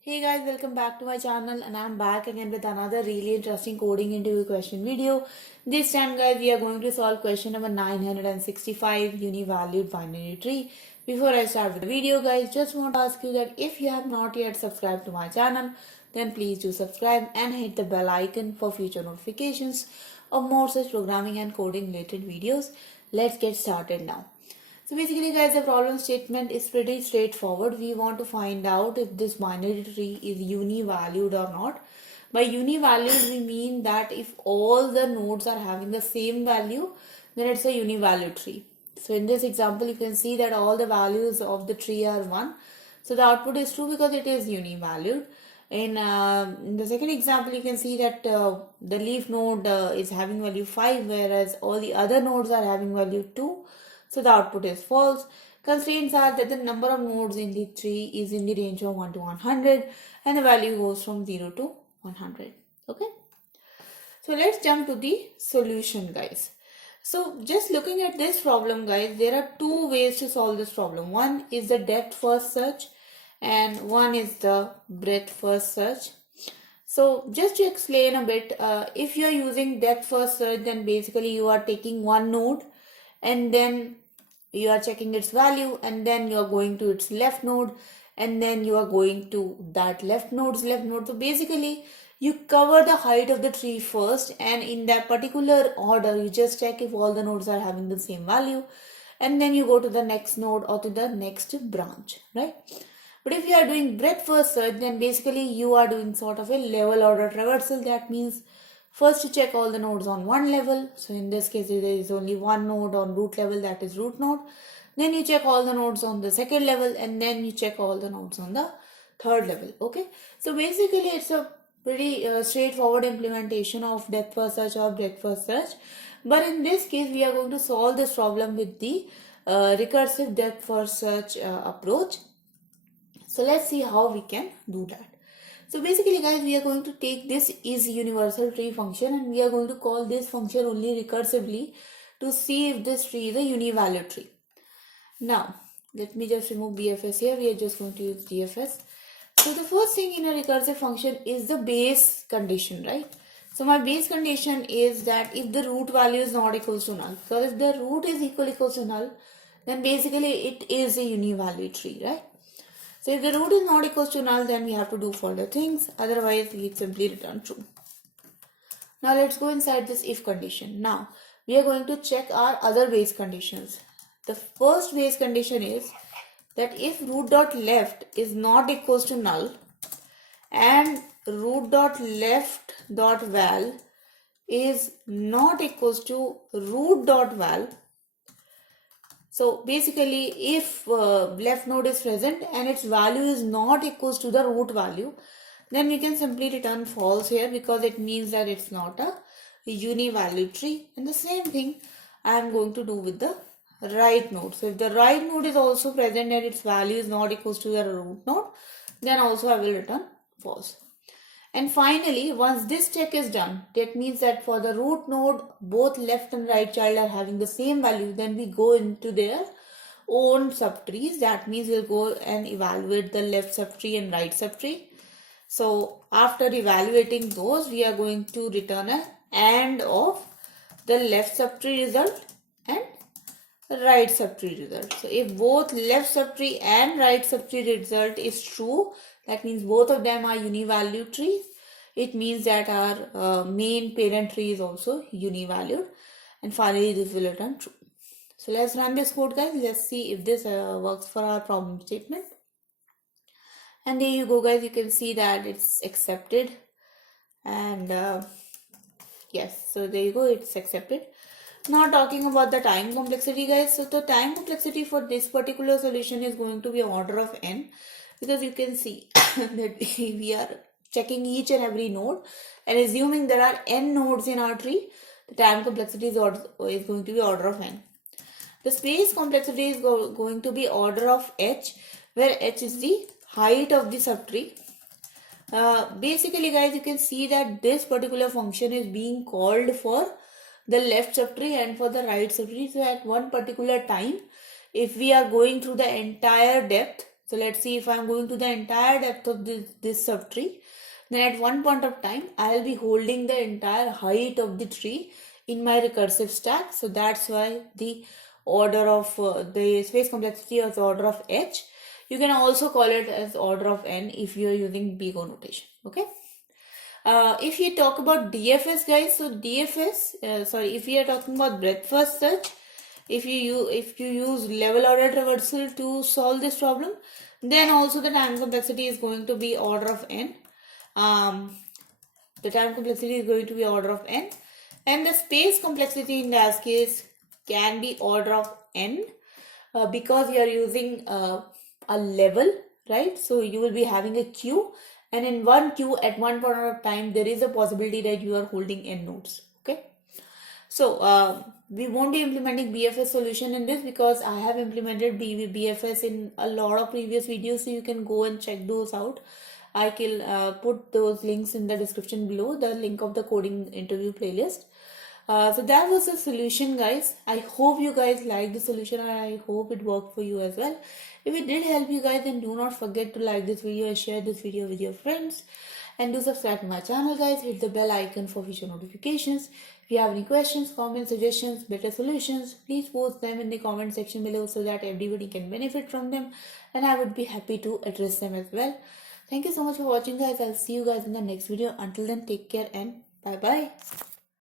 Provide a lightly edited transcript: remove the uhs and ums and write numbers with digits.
Hey guys, welcome back to my channel and I'm back again with another really interesting coding interview question video. This time guys, we are going to solve question number 965 Univalued Binary Tree. Before I start with the video guys, just want to ask you that if you have not yet subscribed to my channel, then please do subscribe and hit the bell icon for future notifications of more such programming and coding related videos. Let's get started now. So basically guys, the problem statement is pretty straightforward. We want to find out if this binary tree is univalued or not. By univalued we mean that if all the nodes are having the same value, then it's a univalued tree. So in this example you can see that all the values of the tree are 1. So the output is true because it is univalued. In the second example you can see that the leaf node is having value 5, whereas all the other nodes are having value 2. So the output is false. Constraints are that the number of nodes in the tree is in the range of 1 to 100 and the value goes from 0 to 100. Okay. So let's jump to the solution guys. So just looking at this problem guys, there are two ways to solve this problem. One is the depth first search and one is the breadth first search. So just to explain a bit, if you are using depth first search, then basically you are taking one node and then you are checking its value and then you are going to its left node and then you are going to that left node's left node. So basically you cover the height of the tree first and in that particular order you just check if all the nodes are having the same value and then you go to the next node or to the next branch, right? But if you are doing breadth first search, then basically you are doing sort of a level order traversal. That means first you check all the nodes on one level. So in this case, there is only one node on root level, that is root node. Then you check all the nodes on the second level and then you check all the nodes on the third level. Okay. So basically it's a pretty straightforward implementation of depth first search or breadth first search. But in this case, we are going to solve this problem with the recursive depth first search approach. So let's see how we can do that. So basically guys, we are going to take this is universal tree function and we are going to call this function only recursively to see if this tree is a univalued tree. Now, let me just remove BFS here. We are just going to use GFS. So the first thing in a recursive function is the base condition, right? So my base condition is that if the root value is not equals to null. So if the root is equals to null, then basically it is a univalued tree, right? So if the root is not equals to null, then we have to do further things. Otherwise, we simply return true. Now let's go inside this if condition. Now we are going to check our other base conditions. The first base condition is that if root dot left is not equals to null and root dot left dot val is not equals to root dot val. So basically if left node is present and its value is not equals to the root value, then we can simply return false here because it means that it's not a univalued tree. And the same thing I am going to do with the right node. So if the right node is also present and its value is not equals to the root node, then also I will return false. And finally, once this check is done, that means that for the root node, both left and right child are having the same value. Then we go into their own subtrees. That means we'll go and evaluate the left subtree and right subtree. So after evaluating those, we are going to return an AND of the left subtree result and right subtree result. So if both left subtree and right subtree result is true, that means both of them are univalued trees. It means that our main parent tree is also univalued. And finally, this will return true. So let's run this code guys. Let's see if this works for our problem statement. And there you go guys. You can see that it's accepted. And yes, so there you go. It's accepted. Now talking about the time complexity guys. So the time complexity for this particular solution is going to be order of n. Because you can see that we are checking each and every node and assuming there are n nodes in our tree, the time complexity is going to be order of n. The space complexity is going to be order of h, where h is the height of the subtree. Basically guys, you can see that this particular function is being called for the left subtree and for the right subtree. So at one particular time, if we are going through the entire depth, So let's see, if I'm going to the entire depth of this subtree, then at one point of time, I'll be holding the entire height of the tree in my recursive stack. So that's why the order of the space complexity is order of h. You can also call it as order of n if you're using big O notation. Okay. If you talk about DFS, guys, so DFS, if we are talking about breadth first search, if you use level order traversal to solve this problem, then also the time complexity is going to be order of n. The time complexity is going to be order of n, and the space complexity in that case can be order of n because you are using a level, right? So you will be having a queue, and in one queue at one point of time there is a possibility that you are holding n nodes. Okay, so we won't be implementing BFS solution in this because I have implemented BFS in a lot of previous videos, so you can go and check those out. I will put those links in the description below, the link of the coding interview playlist. So that was the solution, guys. I hope you guys liked the solution, and I hope it worked for you as well. If it did help you guys, then do not forget to like this video and share this video with your friends. And do subscribe to my channel, guys. Hit the bell icon for future notifications. If you have any questions, comments, suggestions, better solutions, please post them in the comment section below so that everybody can benefit from them. And I would be happy to address them as well. Thank you so much for watching, guys. I'll see you guys in the next video. Until then, take care and bye-bye.